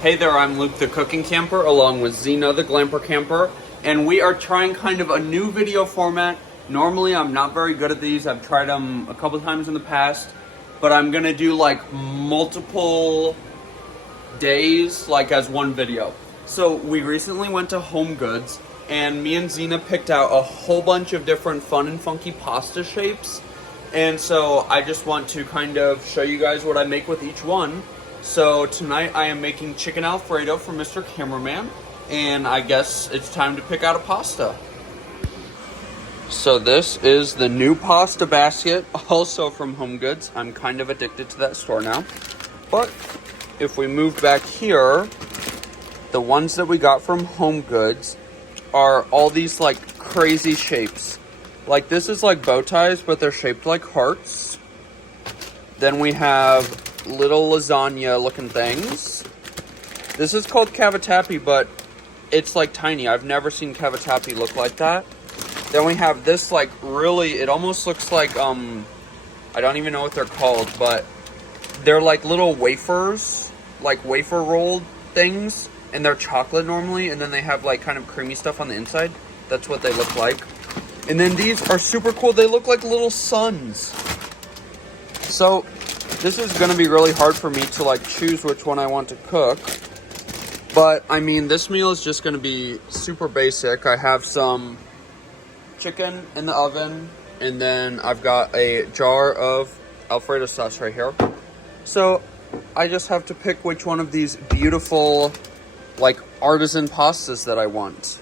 Hey there, I'm Luke the Cooking Camper along with Zena the Glamper Camper, and we are trying kind of a new video format. Normally I'm not very good at these. I've tried them a couple times in the past, but I'm gonna do like multiple days like as one video. So we recently went to HomeGoods and me and Zena picked out a whole bunch of different fun and funky pasta shapes, and so I just want to kind of show you guys what I make with each one. So tonight I am making chicken Alfredo for Mr. Cameraman, and I guess it's time to pick out a pasta. So this is the new pasta basket, also from HomeGoods. I'm kind of addicted to that store now. But if we move back here, the ones that we got from HomeGoods are all these like crazy shapes. Like this is like bow ties, but they're shaped like hearts. Then we have little lasagna looking things. This is called cavatappi, but it's like tiny. I've never seen cavatappi look like that. Then we have this like really, it almost looks like I don't even know what they're called, but they're like little wafers, like wafer rolled things, and they're chocolate normally, and then they have like kind of creamy stuff on the inside. That's what they look like. And then these are super cool. They look like little suns. So this is going to be really hard for me to like choose which one I want to cook. But I mean, this meal is just going to be super basic. I have some chicken in the oven, and then I've got a jar of Alfredo sauce right here. So I just have to pick which one of these beautiful like artisan pastas that I want.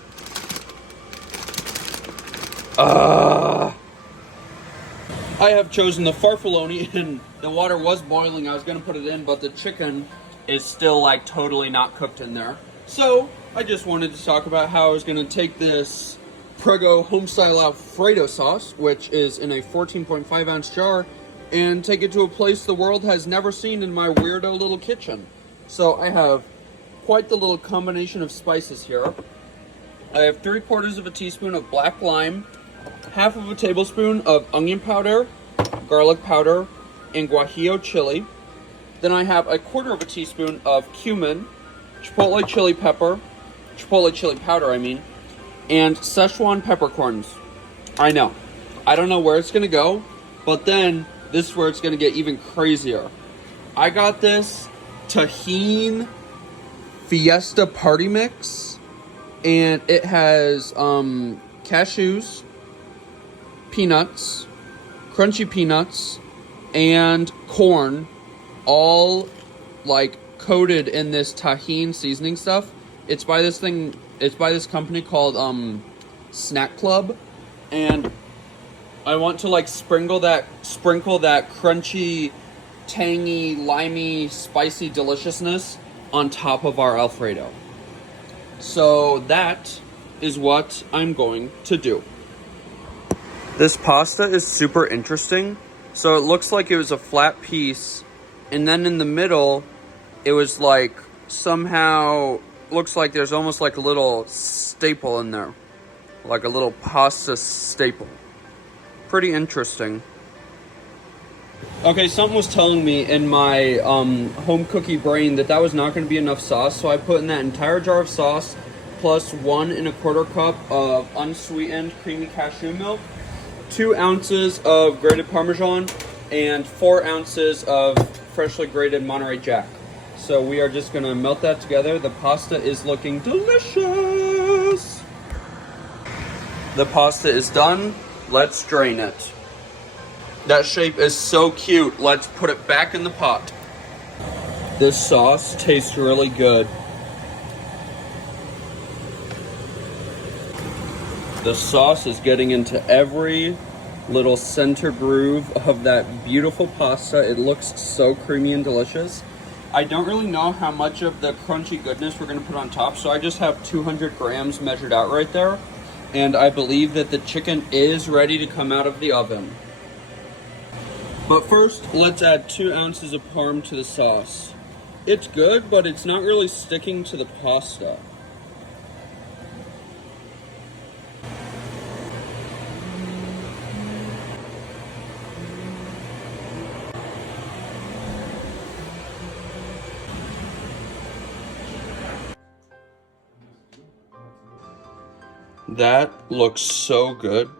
I have chosen the Farfalloni, and the water was boiling. I was going to put it in, but the chicken is still like totally not cooked in there. So I just wanted to talk about how I was going to take this Prego Homestyle Alfredo sauce, which is in a 14.5 ounce jar, and take it to a place the world has never seen in my weirdo little kitchen. So I have quite the little combination of spices here. I have 3/4 teaspoon of black lime, half of a tablespoon of onion powder, garlic powder, and guajillo chili. Then I have 1/4 teaspoon of cumin, chipotle chili powder, and Szechuan peppercorns. I know. I don't know where it's going to go, but then this is where it's going to get even crazier. I got this Tahini Fiesta Party Mix, and it has cashews, peanuts, crunchy peanuts, and corn, all like coated in this tahini seasoning stuff. It's by this company called Snack Club, and I want to like sprinkle that crunchy, tangy, limey, spicy deliciousness on top of our Alfredo. So that is what I'm going to do. This pasta is super interesting. So it looks like it was a flat piece, and then in the middle, it was like somehow, looks like there's almost like a little staple in there. Like a little pasta staple. Pretty interesting. Okay, something was telling me in my home cookie brain that was not going to be enough sauce, so I put in that entire jar of sauce plus 1 1/4 cup of unsweetened creamy cashew milk, 2 ounces of grated Parmesan, and 4 ounces of freshly grated Monterey Jack. So we are just going to melt that together. The pasta is looking delicious. The pasta is done. Let's drain it. That shape is so cute. Let's put it back in the pot. This sauce tastes really good. The sauce is getting into every little center groove of that beautiful pasta. It looks so creamy and delicious. I don't really know how much of the crunchy goodness we're going to put on top, so I just have 200 grams measured out right there. And I believe that the chicken is ready to come out of the oven. But first, let's add 2 ounces of parm to the sauce. It's good, but it's not really sticking to the pasta. That looks so good.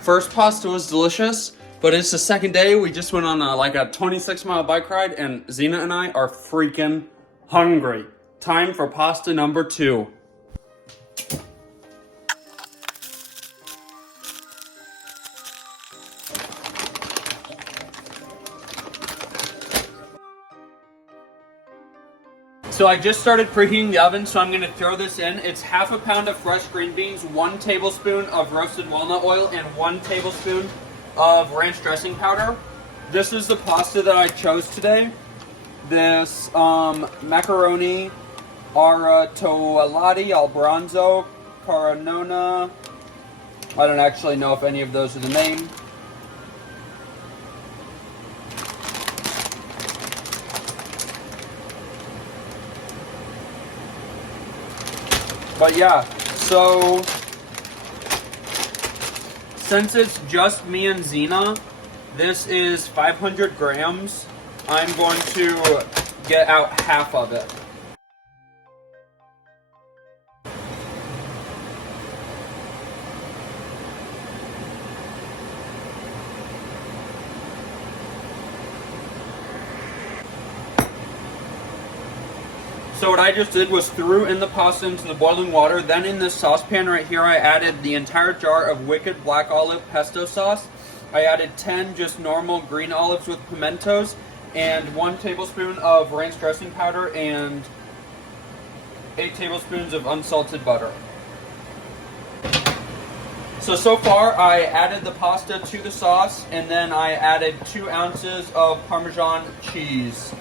First pasta was delicious, but it's the second day. We just went on a 26-mile bike ride, and Zena and I are freaking hungry. Time for pasta number 2. So I just started preheating the oven, so I'm going to throw this in. It's half a pound of fresh green beans, 1 tablespoon of roasted walnut oil, and 1 tablespoon of ranch dressing powder. This is the pasta that I chose today. This macaroni arrotolati al bronzo caronona. I don't actually know if any of those are the name. But yeah, so since it's just me and Zena, this is 500 grams. I'm going to get out half of it. So what I just did was threw in the pasta into the boiling water. Then in this saucepan right here, I added the entire jar of Wicked Black Olive pesto sauce. I added 10 just normal green olives with pimentos, and 1 tablespoon of ranch dressing powder, and 8 tablespoons of unsalted butter. So far I added the pasta to the sauce, and then I added 2 ounces of Parmesan cheese.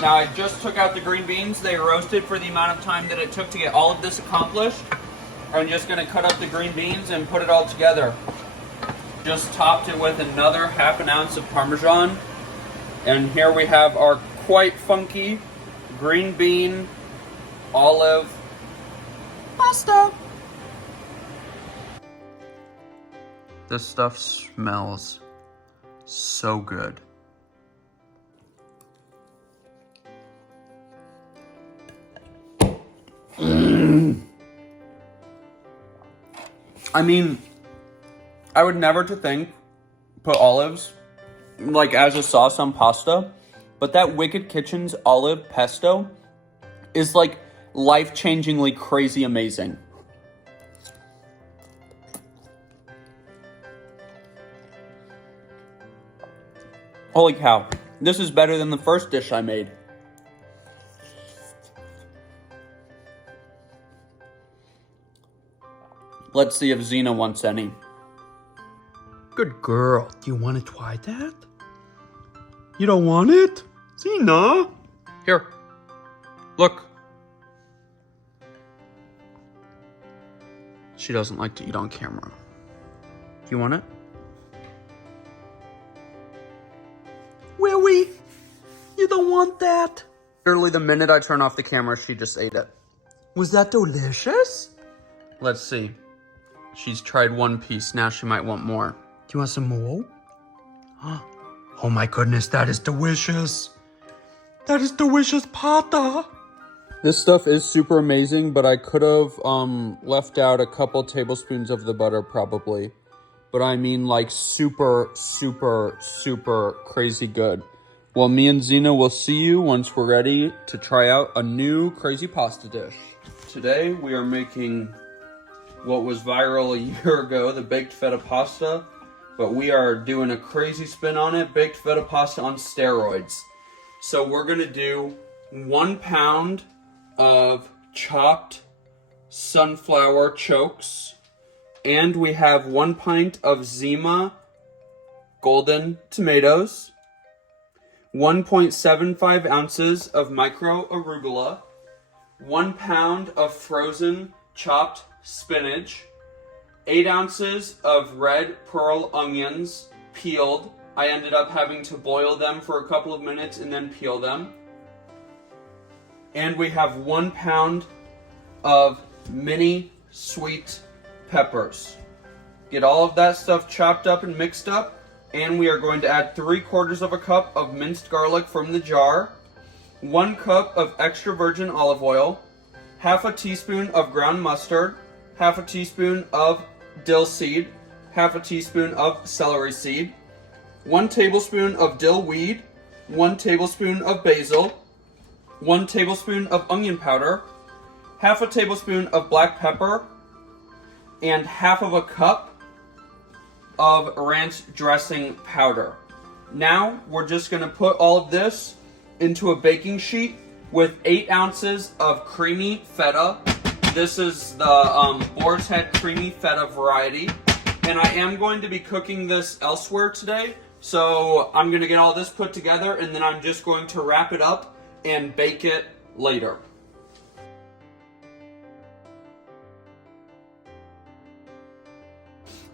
Now I just took out the green beans. They roasted for the amount of time that it took to get all of this accomplished. I'm just going to cut up the green beans and put it all together. Just topped it with another half an ounce of Parmesan. And here we have our quite funky green bean olive pasta. This stuff smells so good. I mean, I would never to think put olives as a sauce on pasta, but that Wicked Kitchen's olive pesto is life-changingly crazy amazing. Holy cow, this is better than the first dish I made. Let's see if Zena wants any. Good girl. Do you want to try that? You don't want it? Zena? Here. Look. She doesn't like to eat on camera. Do you want it? Willie, you don't want that? Literally the minute I turn off the camera, she just ate it. Was that delicious? Let's see. She's tried 1 piece, now she might want more. Do you want some more? Oh my goodness, that is delicious. That is delicious pasta. This stuff is super amazing, but I could have left out a couple tablespoons of the butter probably. But I mean super, super, super crazy good. Well, me and Zena will see you once we're ready to try out a new crazy pasta dish. Today we are making what was viral a year ago, the baked feta pasta, but we are doing a crazy spin on it, baked feta pasta on steroids. So we're gonna do 1 pound of chopped sunflower chokes, and we have 1 pint of Zima golden tomatoes, 1.75 ounces of micro arugula, 1 pound of frozen chopped spinach, 8 ounces of red pearl onions peeled. I ended up having to boil them for a couple of minutes and then peel them. And we have 1 pound of mini sweet peppers. Get all of that stuff chopped up and mixed up. And we are going to add 3/4 of a cup of minced garlic from the jar, 1 cup of extra virgin olive oil, half a teaspoon of ground mustard, half a teaspoon of dill seed, half a teaspoon of celery seed, 1 tablespoon of dill weed, 1 tablespoon of basil, 1 tablespoon of onion powder, half a tablespoon of black pepper, and half of a cup of ranch dressing powder. Now we're just going to put all of this into a baking sheet with 8 ounces of creamy feta. This is the Boar's Head creamy feta variety, and I am going to be cooking this elsewhere today, so I'm going to get all this put together and then I'm just going to wrap it up and bake it later.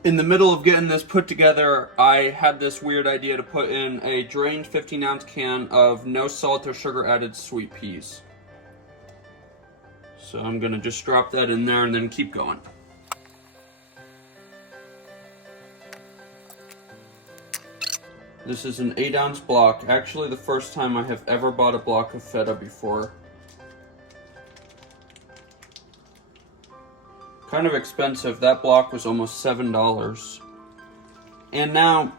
In the middle of getting this put together, I had this weird idea to put in a drained 15-ounce can of no salt or sugar added sweet peas. So I'm gonna just drop that in there and then keep going. This is an 8-ounce block. Actually, the first time I have ever bought a block of feta before. Kind of expensive. That block was almost $7. And now,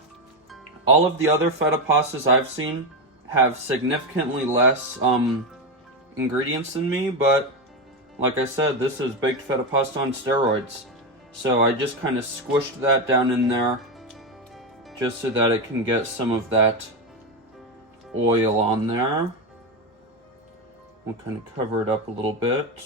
all of the other feta pastas I've seen have significantly less ingredients than me, but like I said, this is baked feta pasta on steroids. So I just kind of squished that down in there just so that it can get some of that oil on there. We'll kind of cover it up a little bit.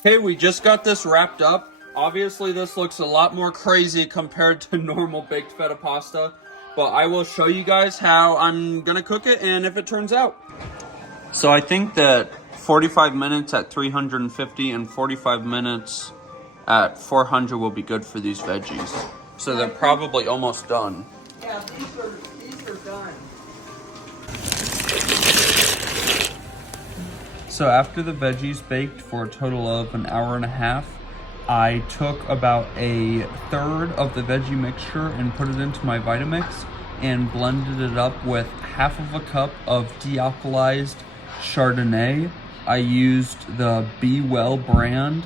Okay, we just got this wrapped up. Obviously, this looks a lot more crazy compared to normal baked feta pasta, but I will show you guys how I'm gonna cook it and if it turns out. So I think that 45 minutes at 350 and 45 minutes at 400 will be good for these veggies. So they're probably almost done. Yeah, these are done. So after the veggies baked for a total of an hour and a half, I took about a third of the veggie mixture and put it into my Vitamix and blended it up with half of a cup of dealcoholized Chardonnay. I used the Be Well brand.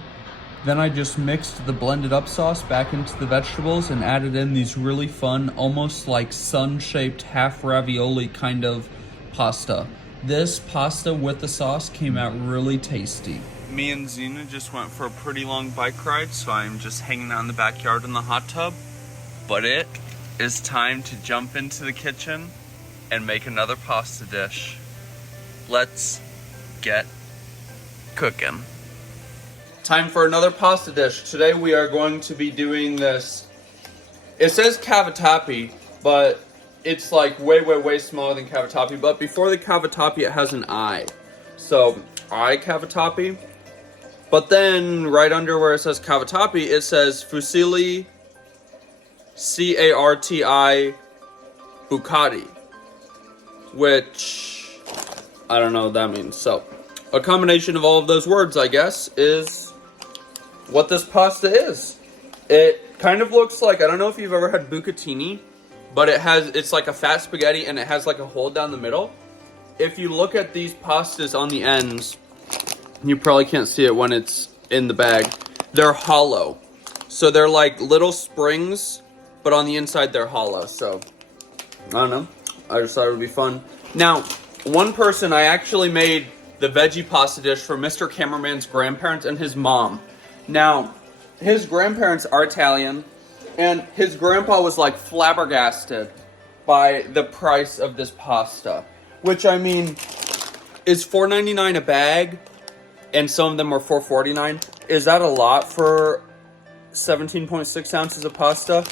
Then I just mixed the blended up sauce back into the vegetables and added in these really fun, almost like sun-shaped half ravioli kind of pasta. This pasta with the sauce came out really tasty. Me and Zena just went for a pretty long bike ride, so I'm just hanging out in the backyard in the hot tub. But it is time to jump into the kitchen and make another pasta dish. Let's get cooking. Time for another pasta dish. Today we are going to be doing this. It says cavatappi, but it's like way smaller than cavatappi, but before the cavatappi it has an I. So, I cavatappi. But then, right under where it says cavatappi, it says fusilli C-A-R-T-I bucati. Which, I don't know what that means. So, a combination of all of those words, I guess, is what this pasta is. It kind of looks like, I don't know if you've ever had bucatini, but it's like a fat spaghetti and it has like a hole down the middle. If you look at these pastas on the ends, you probably can't see it when it's in the bag, they're hollow. So they're like little springs, but on the inside they're hollow. So, I don't know. I just thought it would be fun. Now, one person, I actually made the veggie pasta dish for Mr. Cameraman's grandparents and his mom. Now, his grandparents are Italian, and his grandpa was like flabbergasted by the price of this pasta. Which, I mean, is $4.99 a bag, and some of them were $4.49. Is that a lot for 17.6 ounces of pasta?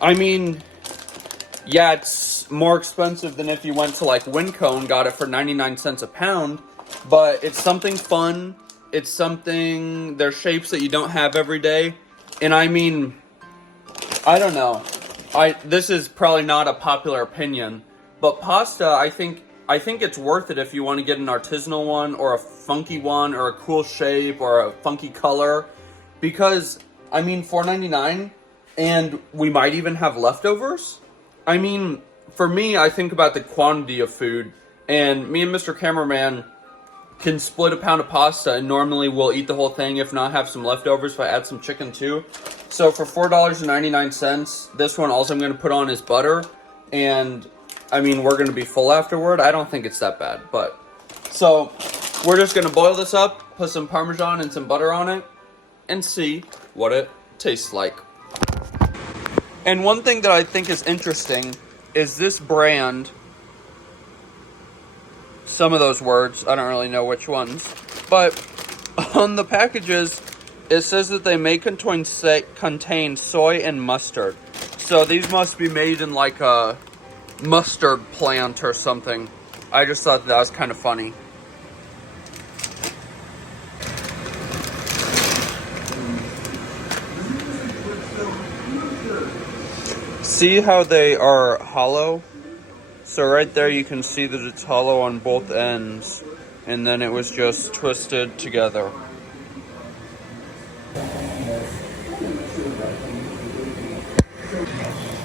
I mean, yeah, it's more expensive than if you went to like Winco and got it for 99 cents a pound, but it's something fun. It's something, they're shapes that you don't have every day. And I mean, I don't know. This is probably not a popular opinion, but pasta, I think I think it's worth it if you want to get an artisanal one or a funky one or a cool shape or a funky color. Because, I mean, $4.99 and we might even have leftovers. I mean, for me, I think about the quantity of food, and me and Mr. Cameraman can split a pound of pasta, and normally we'll eat the whole thing, if not have some leftovers if I add some chicken too. So for $4.99, this one also I'm going to put on is butter, and I mean, we're going to be full afterward. I don't think it's that bad, but... So, we're just going to boil this up, put some Parmesan and some butter on it, and see what it tastes like. And one thing that I think is interesting is this brand... Some of those words, I don't really know which ones, but on the packages, it says that they may contain soy and mustard. So these must be made in like a mustard plant or something. I just thought that was kind of funny. See how they are hollow? So right there you can see that it's hollow on both ends, and then it was just twisted together.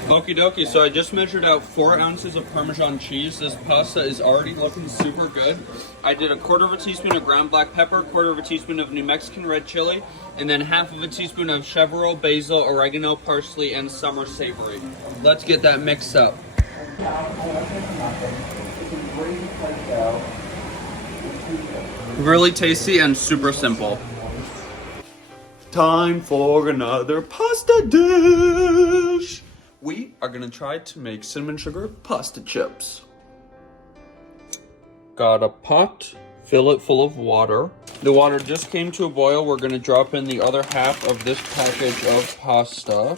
Okie dokie, so I just measured out 4 ounces of Parmesan cheese. This pasta is already looking super good. I did 1/4 teaspoon of ground black pepper, 1/4 teaspoon of New Mexican red chili, and then 1/2 teaspoon of chevre, basil, oregano, parsley, and summer savory. Let's get that mixed up. Really tasty and super simple. Time for another pasta dish. We are gonna try to make cinnamon sugar pasta chips. Got a pot, fill it full of water. The water just came to a boil. We're gonna drop in the other half of this package of pasta.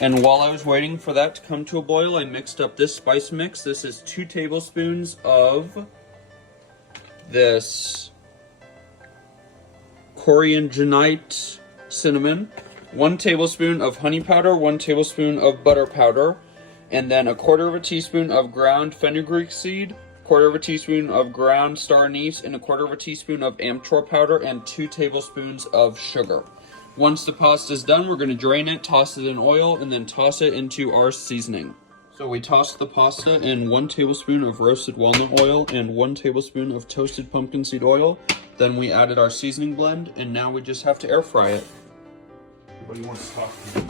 And while I was waiting for that to come to a boil, I mixed up this spice mix. This is 2 tablespoons of this coriandronite cinnamon, 1 tablespoon of honey powder, 1 tablespoon of butter powder, and then 1/4 teaspoon of ground fenugreek seed, 1/4 teaspoon of ground star anise, and 1/4 teaspoon of amchor powder, and 2 tablespoons of sugar. Once the pasta is done, we're going to drain it, toss it in oil, and then toss it into our seasoning. So we tossed the pasta in 1 tablespoon of roasted walnut oil and 1 tablespoon of toasted pumpkin seed oil. Then we added our seasoning blend, and now we just have to air fry it. Everybody wants to talk to me.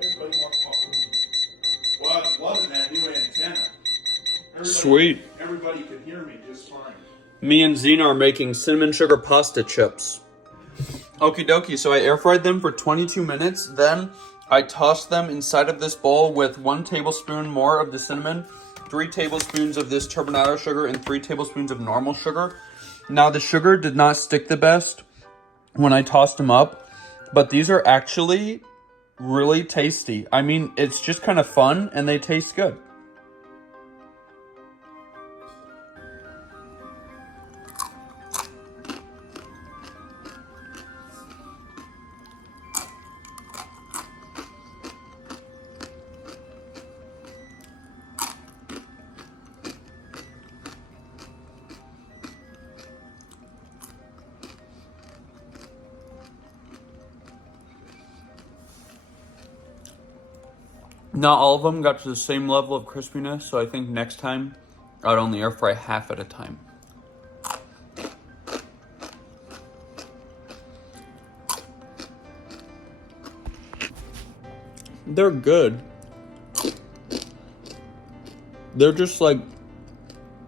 Everybody wants to talk to me. Well, I'm loving that new antenna. Sweet. Everybody can hear me just fine. Me and Zena are making cinnamon sugar pasta chips. Okie dokie, so I air fried them for 22 minutes. Then I tossed them inside of this bowl with 1 tablespoon more of the cinnamon, 3 tablespoons of this turbinado sugar, and 3 tablespoons of normal sugar. Now the sugar did not stick the best when I tossed them up, but these are actually really tasty. I mean, it's just kind of fun and they taste good. Not all of them got to the same level of crispiness, so I think next time I'd only air fry half at a time. They're good. They're just like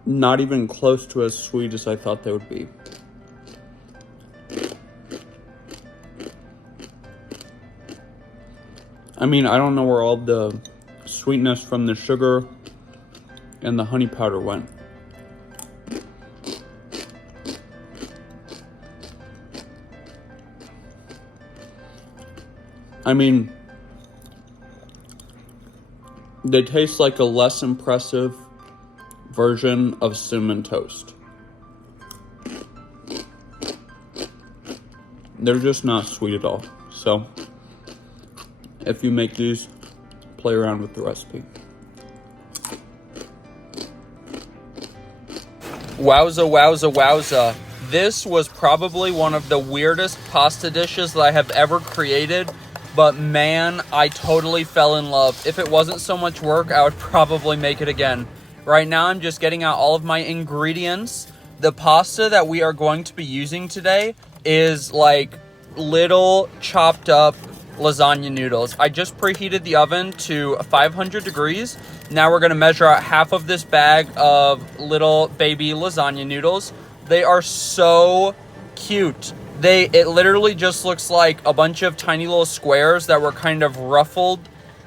not even close to as sweet as I thought they would be. I mean, I don't know where all the sweetness from the sugar and the honey powder went. I mean, they taste like a less impressive version of cinnamon toast. They're just not sweet at all. So if you make these, play around with the recipe. Wowza, wowza, wowza. This was probably one of the weirdest pasta dishes that I have ever created, but man, I totally fell in love. If it wasn't so much work, I would probably make it again. Right now, I'm just getting out all of my ingredients. The pasta that we are going to be using today is like little chopped up lasagna noodles. I just preheated the oven to 500 degrees. Now we're going to measure out half of this bag of little baby lasagna noodles. They are so cute. It literally just looks like a bunch of tiny little squares that were kind of ruffled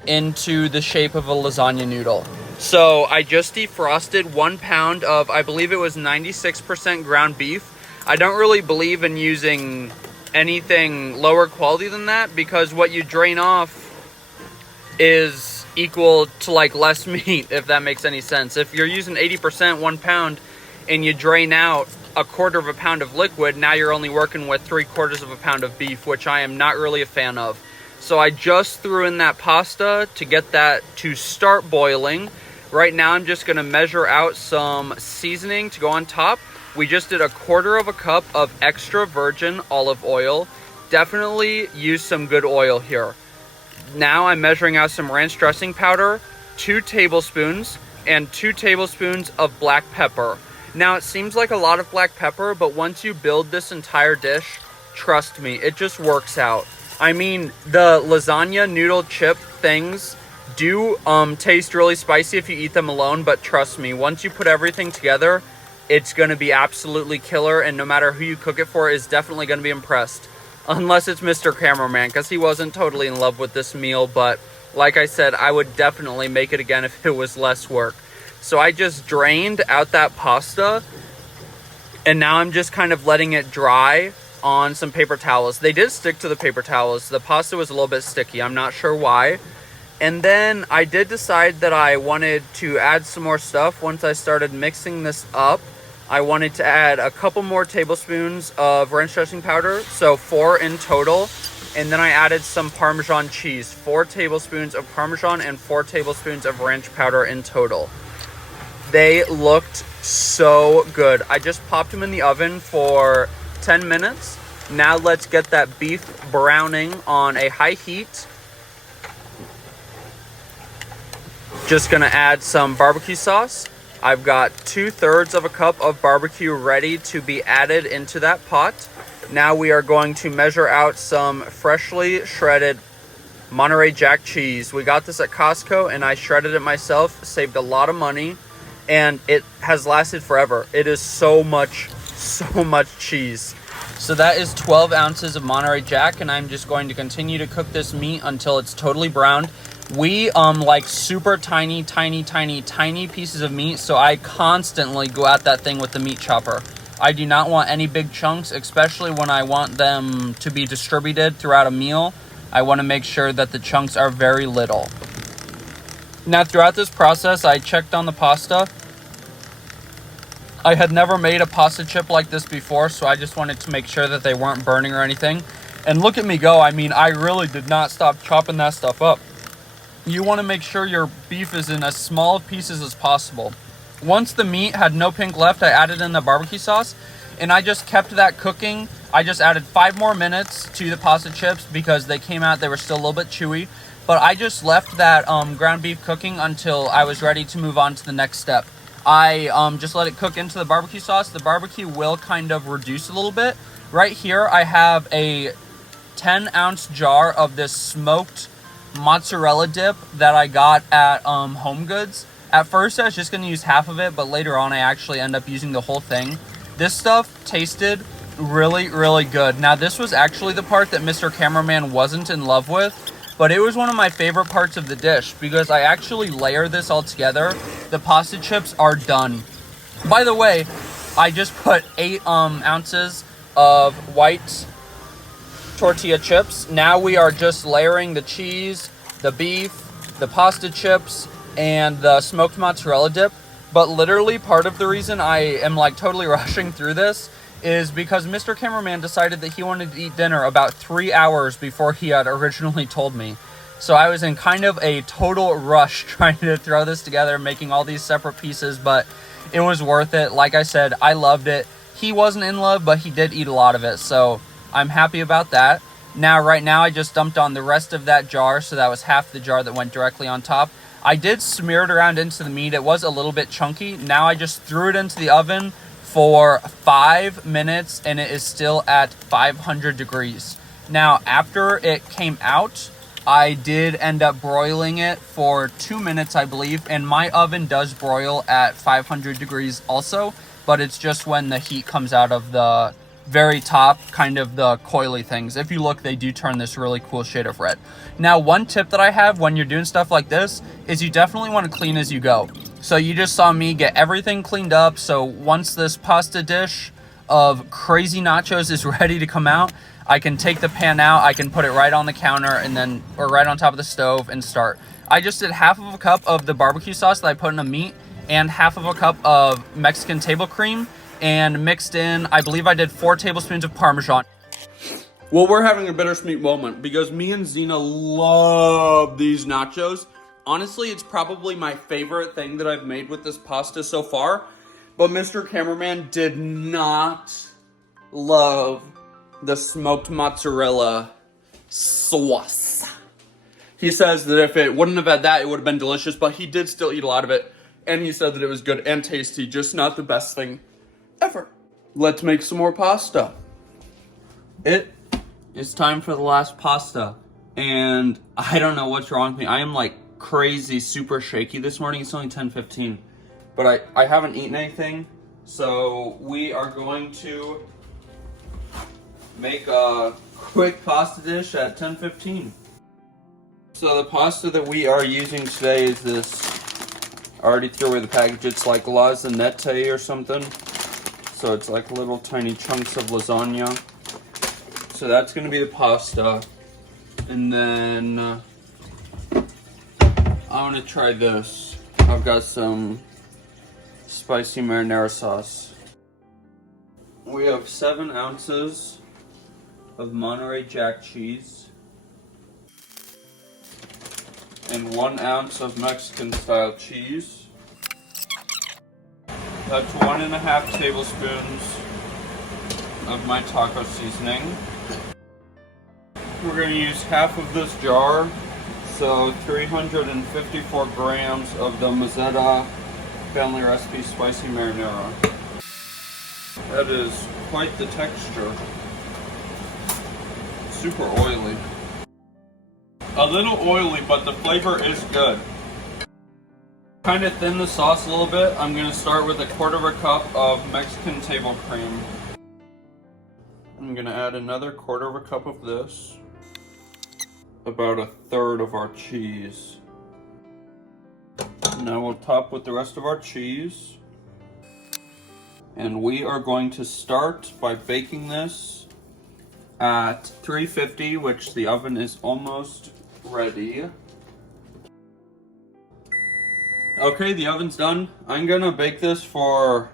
into the shape of a lasagna noodle. So I just defrosted 1 pound of, I believe it was 96% ground beef. I don't really believe in using anything lower quality than that, because what you drain off is equal to like less meat, if that makes any sense. If you're using 80% 1 pound and you drain out 1/4 pound of liquid, now you're only working with 3/4 pound of beef, which I am not really a fan of. So I just threw in that pasta to get that to start boiling. Right now I'm just gonna measure out some seasoning to go on top. We just did 1/4 cup of extra virgin olive oil. Definitely use some good oil here. Now I'm measuring out some ranch dressing powder, 2 tablespoons, and 2 tablespoons of black pepper. Now, it seems like a lot of black pepper, but once you build this entire dish, trust me, it just works out. I mean, the lasagna noodle chip things do taste really spicy if you eat them alone, but trust me, once you put everything together, it's going to be absolutely killer, and no matter who you cook it for is definitely going to be impressed. Unless it's Mr. Cameraman, because he wasn't totally in love with this meal, but like I said, I would definitely make it again if it was less work. So I just drained out that pasta, and now I'm just kind of letting it dry on some paper towels. They did stick to the paper towels. The pasta was a little bit sticky. I'm not sure why. And then I did decide that I wanted to add some more stuff. Once I started mixing this up, I wanted to add a couple more tablespoons of ranch dressing powder, so 4 in total. And then I added some Parmesan cheese, 4 tablespoons of Parmesan and 4 tablespoons of ranch powder in total. They looked so good. I just popped them in the oven for 10 minutes. Now let's get that beef browning on a high heat. Just gonna add some barbecue sauce. I've got 2/3 cup of barbecue ready to be added into that pot. Now we are going to measure out some freshly shredded Monterey Jack cheese. We got this at Costco and I shredded it myself, saved a lot of money, and it has lasted forever. It is so much cheese. So that is 12 ounces of Monterey Jack, and I'm just going to continue to cook this meat until it's totally browned. We like super tiny pieces of meat, so I constantly go at that thing with the meat chopper. I do not want any big chunks, especially when I want them to be distributed throughout a meal. I want to make sure that the chunks are very little. Now, throughout this process, I checked on the pasta. I had never made a pasta chip like this before, so I just wanted to make sure that they weren't burning or anything. And look at me go. I mean, I really did not stop chopping that stuff up. You want to make sure your beef is in as small pieces as possible. Once the meat had no pink left, I added in the barbecue sauce, and I just kept that cooking. I just added 5 more minutes to the pasta chips because they came out, they were still a little bit chewy. But I just left that ground beef cooking until I was ready to move on to the next step. I just let it cook into the barbecue sauce. The barbecue will kind of reduce a little bit. Right here, I have a 10-ounce jar of this smoked mozzarella dip that I got at HomeGoods. At first, I was just going to use half of it, but later on, I actually end up using the whole thing. This stuff tasted really good. Now, this was actually the part that Mr. Cameraman wasn't in love with, but it was one of my favorite parts of the dish because I actually layer this all together. The pasta chips are done. By the way, I just put 8 ounces of white tortilla chips. Now we are just layering the cheese, the beef, the pasta chips, and the smoked mozzarella dip. But literally part of the reason I am like totally rushing through this is because Mr. Cameraman decided that he wanted to eat dinner about 3 hours before he had originally told me. So I was in kind of a total rush trying to throw this together, making all these separate pieces, but it was worth it. Like I said, I loved it. He wasn't in love, but he did eat a lot of it, so I'm happy about that. Now, right now, I just dumped on the rest of that jar, so that was half the jar that went directly on top. I did smear it around into the meat. It was a little bit chunky. Now I just threw it into the oven for 5 minutes, and it is still at 500 degrees. Now, after it came out, I did end up broiling it for 2 minutes, I believe, and my oven does broil at 500 degrees also, but it's just when the heat comes out of the very top, kind of the coily things. If you look, they do turn this really cool shade of red. Now, one tip that I have when you're doing stuff like this is you definitely want to clean as you go. So you just saw me get everything cleaned up, so once this pasta dish of crazy nachos is ready to come out, I can take the pan out, I can put it right on the counter and then, or right on top of the stove and start. I just did half of a cup of the barbecue sauce that I put in a meat and half of a cup of Mexican table cream and mixed in, I believe I did 4 tablespoons of Parmesan. Well, we're having a bittersweet moment because me and Zena love these nachos. Honestly, it's probably my favorite thing that I've made with this pasta so far, but Mr. Cameraman did not love the smoked mozzarella sauce. He says that if it wouldn't have had that, it would have been delicious, but he did still eat a lot of it, and he said that it was good and tasty, just not the best thing ever. Let's make some more pasta. It is time for the last pasta, and I don't know what's wrong with me. I am like crazy, super shaky this morning. It's only 10:15, but I haven't eaten anything, so we are going to make a quick pasta dish at 10:15. So the pasta that we are using today is this, I already threw away the package, it's like Lasagna or something. So it's like little tiny chunks of lasagna. So that's gonna be the pasta. And then I wanna try this. I've got some spicy marinara sauce. We have 7 ounces of Monterey Jack cheese and 1 ounce of Mexican style cheese. That's 1.5 tablespoons of my taco seasoning. We're going to use half of this jar, so 354 grams of the Mazzetta family recipe spicy marinara. That is quite the texture. Super oily. A little oily, but the flavor is good. Kind of thin the sauce a little bit. I'm going to start with 1/4 cup of Mexican table cream. I'm going to add another 1/4 cup of this. About 1/3 of our cheese. Now we'll top with the rest of our cheese. And we are going to start by baking this at 350, which the oven is almost ready. Okay, the oven's done. I'm gonna bake this for,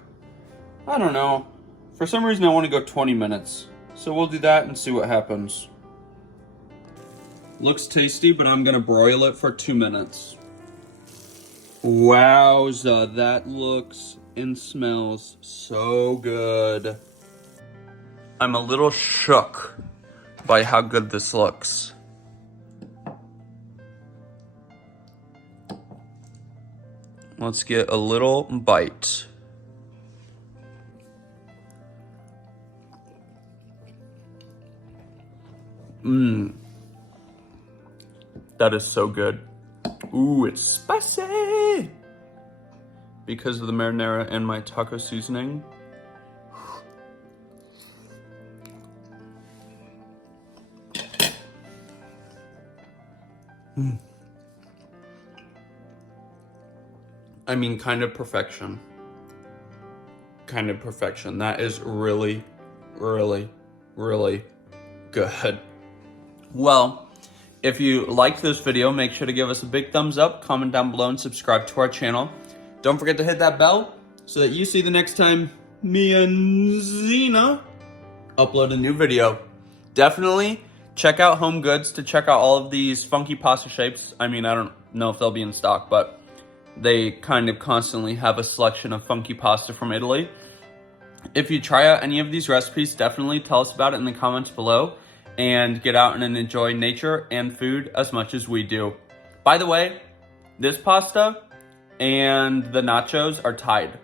I don't know, for some reason I want to go 20 minutes. So we'll do that and see what happens. Looks tasty, but I'm gonna broil it for 2 minutes. Wowza, that looks and smells so good. I'm a little shook by how good this looks. Let's get a little bite. That is so good. Ooh, it's spicy! Because of the marinara and my taco seasoning. I mean, kind of perfection. Kind of perfection. That is really, really, really good. Well, if you liked this video, make sure to give us a big thumbs up, comment down below, and subscribe to our channel. Don't forget to hit that bell so that you see the next time me and Zena upload a new video. Definitely check out HomeGoods to check out all of these funky pasta shapes. I mean, I don't know if they'll be in stock, but they kind of constantly have a selection of funky pasta from Italy. If you try out any of these recipes, definitely tell us about it in the comments below, and get out and enjoy nature and food as much as we do. By the way, this pasta and the nachos are tied.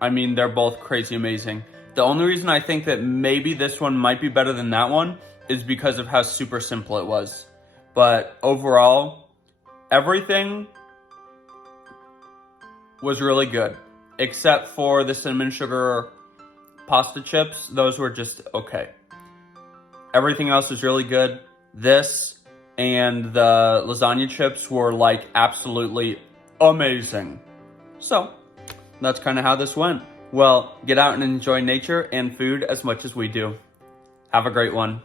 I mean, they're both crazy amazing. The only reason I think that maybe this one might be better than that one is because of how super simple it was. But overall, everything was really good, except for the cinnamon sugar pasta chips. Those were just okay. Everything else was really good. This and the lasagna chips were like absolutely amazing. So that's kind of how this went. Well, get out and enjoy nature and food as much as we do. Have a great one.